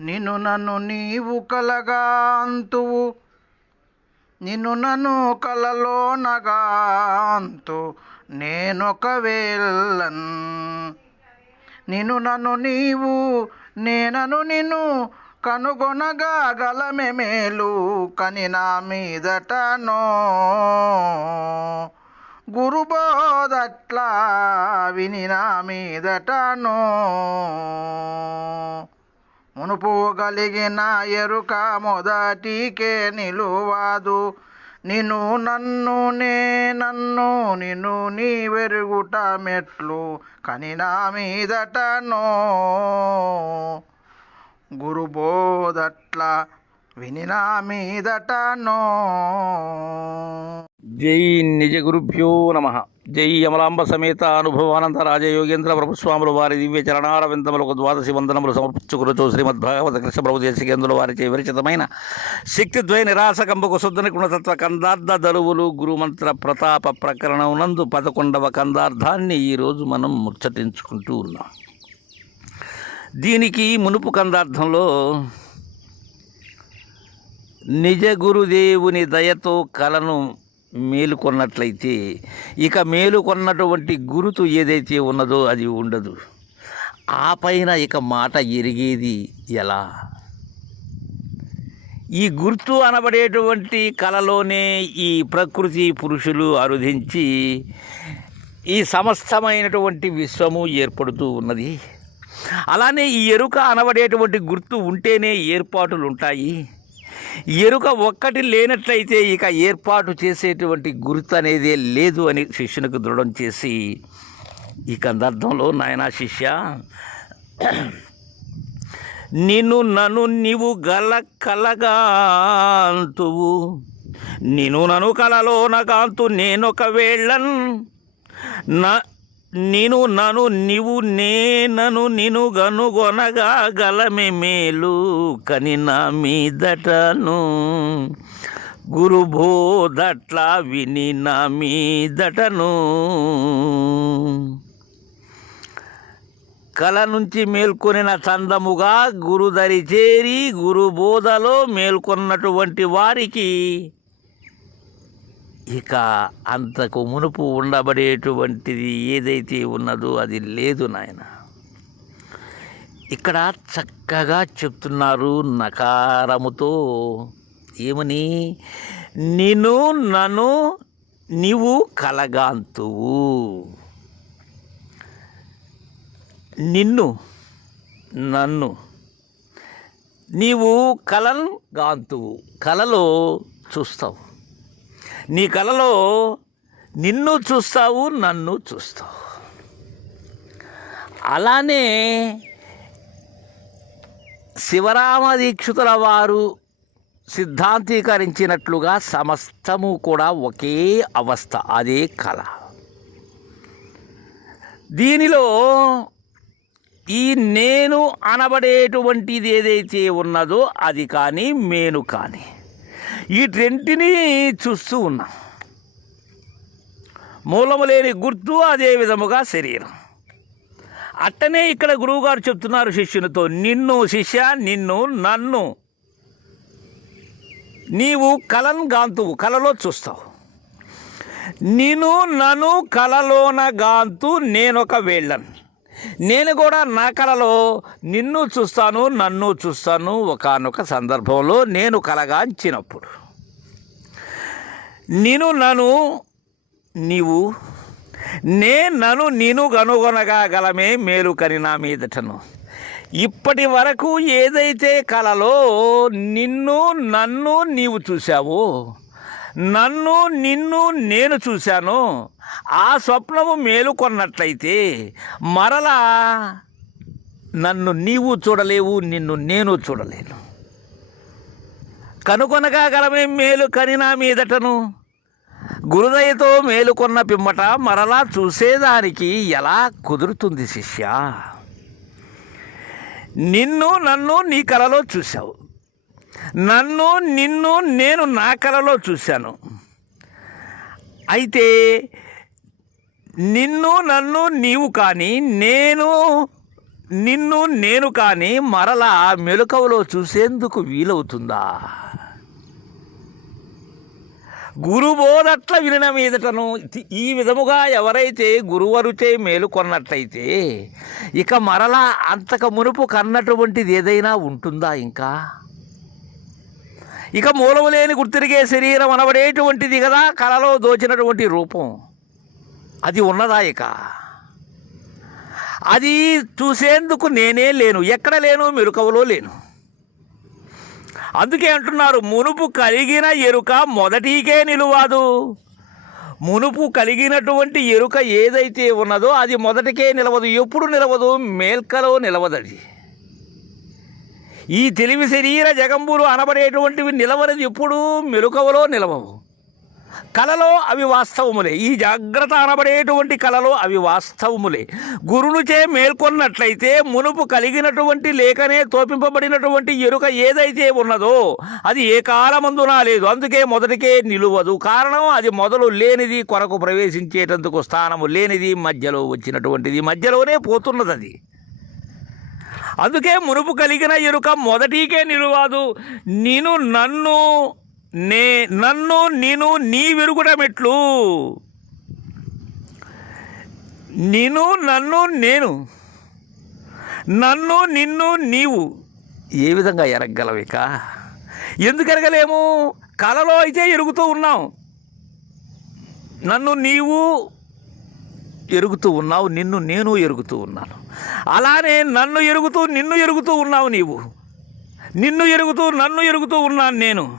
నిన్ను నన్ను నీవు కలగా అంతువు. నిన్ను నన్ను కలలో నగాంతు నేనొక వేళ్ళన్. నిన్ను నన్ను నీవు నేనను నిన్ను కనుగొనగా గలమె మేలు కని నా మీదటనో. గురుబోధట్లా విని నా మీదటనో. మునుపు కలిగిన ఎరుక మొదటికే నిలువాదు. నిన్ను నన్ను నే నన్ను నిన్ను నీ వెరుగుట మెట్లు కని నా మీదటనో గురు బోధట్ల విని నా మీదటనో జై నిజ గురుభ్యో నమ. జై అమలాంబ సమేత అనుభవానంద రాజయోగేంద్ర ప్రభుస్వాములు వారి దివ్య చరణారవిందములకు ద్వాదశి వందనములు సమర్పించుకురచు శ్రీమద్భాగవత కృష్ణ ప్రభు దేశికేంద్రుల వారిచే విరచితమైన శక్తిద్వయ నిరాశకంబకు శుద్ధని గుణతత్వ కందార్థ దరువులు గురుమంత్ర ప్రతాప ప్రకరణం నందు పదకొండవ కందార్థాన్ని ఈరోజు మనం ముచ్చటించుకుంటూ ఉన్నాం. దీనికి మునుపు కందార్థంలో నిజ గురుదేవుని దయతో కలను మేలుకొన్నట్లయితే ఇక మేలుకొన్నటువంటి గురుతు ఏదైతే ఉన్నదో అది ఉండదు. ఆ పైన ఇక మాట ఎరిగేది ఎలా? ఈ గుర్తు అనబడేటువంటి కళలోనే ఈ ప్రకృతి పురుషులు అరుధించి ఈ సమస్తమైనటువంటి విశ్వము ఏర్పడుతూ ఉన్నది. అలానే ఈ ఎరుక అనబడేటువంటి గుర్తు ఉంటేనే ఏర్పాటులు ఉంటాయి ఎరుక ఒక్కటి లేనట్లయితే ఇక ఏర్పాటు చేసేటువంటి గుర్తు అనేదే లేదు అని శిష్యునికి దృఢం చేసి ఈ కందర్థంలో నాయనా శిష్య నిన్ను నన్ను నీవు గల కలగాంతువు. నిన్ను నన్ను కలలో కాంతు నేనొక వేళ్ళన్ నా నేను నను నీవు నేనను నిను గనుగొనగా గలమె మేలు కని నా మీదటను. గురుబోధట్లా విని నా మీదటను. కళ నుంచి మేల్కొనిన చందముగా గురుదరి చేరి గురుబోధలో మేల్కొన్నటువంటి వారికి ఇక అంతకు మునుపు ఉండబడేటువంటిది ఏదైతే ఉన్నదో అది లేదు నాయన. ఇక్కడ చక్కగా చెప్తున్నారు నకారముతో. ఏమని? నిన్ను నన్ను నీవు కలగాంతువు. నిన్ను నన్ను నీవు కలన్ గాంతువు. కలలో చూస్తావు. నీ కలలో నిన్ను చూస్తావు నన్ను చూస్తావు. అలానే శివరామ దీక్షితుల వారు సిద్ధాంతీకరించినట్లుగా సమస్తము కూడా ఒకే అవస్థ అదే కళ. దీనిలో ఈ నేను అనబడేటువంటిది ఏదైతే ఉన్నదో అది కానీ మేను కానీ. ఈ రెంటిని చూస్తూ ఉన్నాం. మూలము లేని గుర్తు అదే విధముగా శరీరం. అట్టనే ఇక్కడ గురువుగారు చెప్తున్నారు శిష్యునితో నిన్ను శిష్య నిన్ను నన్ను నీవు కలను గాంతువు కలలో చూస్తావు. నిన్ను నన్ను కలలోన గాంతు నేనొక వేళ్ళను. నేను కూడా నా కలలో నిన్ను చూస్తాను నన్ను చూస్తాను ఒకనొక సందర్భంలో నేను కలగాంచినప్పుడు. నేను నన్ను నీవు నే నన్ను నేను కనుగొనగా గలమే మేలు కని నా మీదటను. ఇప్పటి వరకు ఏదైతే కలలో నిన్ను నన్ను నీవు చూశావో నన్ను నిన్ను నేను చూశాను. ఆ స్వప్నము మేలుకొన్నట్లయితే మరలా నన్ను నీవు చూడలేవు నిన్ను నేను చూడలేను. కనుకొనగా గలమే మేలు కనినా మీదటను. గురుదయతో మేలుకొన్న పిమ్మట మరలా చూసేదానికి ఎలా కుదురుతుంది శిష్య? నిన్ను నన్ను నీ కలలో చూశావు. నన్ను నిన్ను నేను నా కలలో చూశాను. అయితే నిన్ను నన్ను నీవు కానీ నేను నిన్ను నేను కానీ మరలా మెలకువలో చూసేందుకు వీలవుతుందా? గురుబోధట్ల వినిన మీదటను ఈ విధముగా ఎవరైతే గురువరుచే మేలుకొన్నట్లయితే ఇక మరలా అంతక మునుపు కన్నటువంటిది ఏదైనా ఉంటుందా ఇంకా? ఇక మూలము లేని గుర్తిరిగే శరీరం అనబడేటువంటిది కదా కలలో దోచినటువంటి రూపం. అది ఉన్నదా ఇక? అది చూసేందుకు నేనే లేను ఎక్కడ లేను మెరుకవలో లేను. అందుకే అంటున్నారు మునుపు కలిగిన ఎరుక మొదటికే నిలువాదు. మునుపు కలిగినటువంటి ఎరుక ఏదైతే ఉన్నదో అది మొదటికే నిలవదు ఎప్పుడు నిలవదు? మేల్కలో నిలవదది. ఈ తెలివి శరీర జగంబులు అనబడేటువంటివి నిలవనిది ఎప్పుడూ మెలుకవలో నిలవవు. కలలో అవి వాస్తవములే. ఈ జాగ్రత్త అనబడేటువంటి కలలో అవి వాస్తవములే. గురునుచే మేల్కొన్నట్లయితే మునుపు కలిగినటువంటి లేఖనే తోపింపబడినటువంటి ఎరుక ఏదైతే ఉన్నదో అది ఏ కాలమందునా లేదు. అందుకే మొదటికే నిలువదు. కారణం అది మొదలు లేనిది కొరకు ప్రవేశించేటందుకు స్థానము లేనిది మధ్యలో వచ్చినటువంటిది. మధ్యలోనే పోతున్నది అది అందుకే మునుపు కలిగిన ఎరుక మొదటికే నిలువాదు. నేను నన్ను నే నన్ను నేను నీ విరుగుడమెట్లు నేను నన్ను నేను. నన్ను నిన్ను నీవు. ఏ విధంగా ఎరగలవిక ఎందుకు ఎరగలేము కలలో అయితే ఎరుగుతూ ఉన్నాం. నన్ను నీవు ఎరుగుతూ ఉన్నావు నిన్ను నేను ఎరుగుతూ ఉన్నాను. అలానే నన్ను ఎరుగుతూ నిన్ను ఎరుగుతూ ఉన్నావు నీవు. నిన్ను ఎరుగుతూ నన్ను ఎరుగుతూ ఉన్నాను నేను.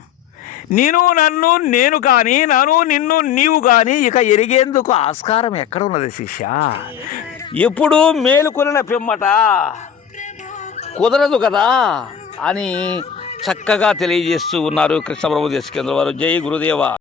నేను నన్ను నేను కానీ నన్ను నిన్ను నీవు కానీ ఇక ఎరిగేందుకు ఆస్కారం ఎక్కడ ఉన్నది శిష్య? ఎప్పుడు మేలుకొనిన పిమ్మట కుదరదు కదా అని చక్కగా తెలియజేస్తూ ఉన్నారు కృష్ణ ప్రభు దేశకేంద్ర వారు జై గురుదేవ.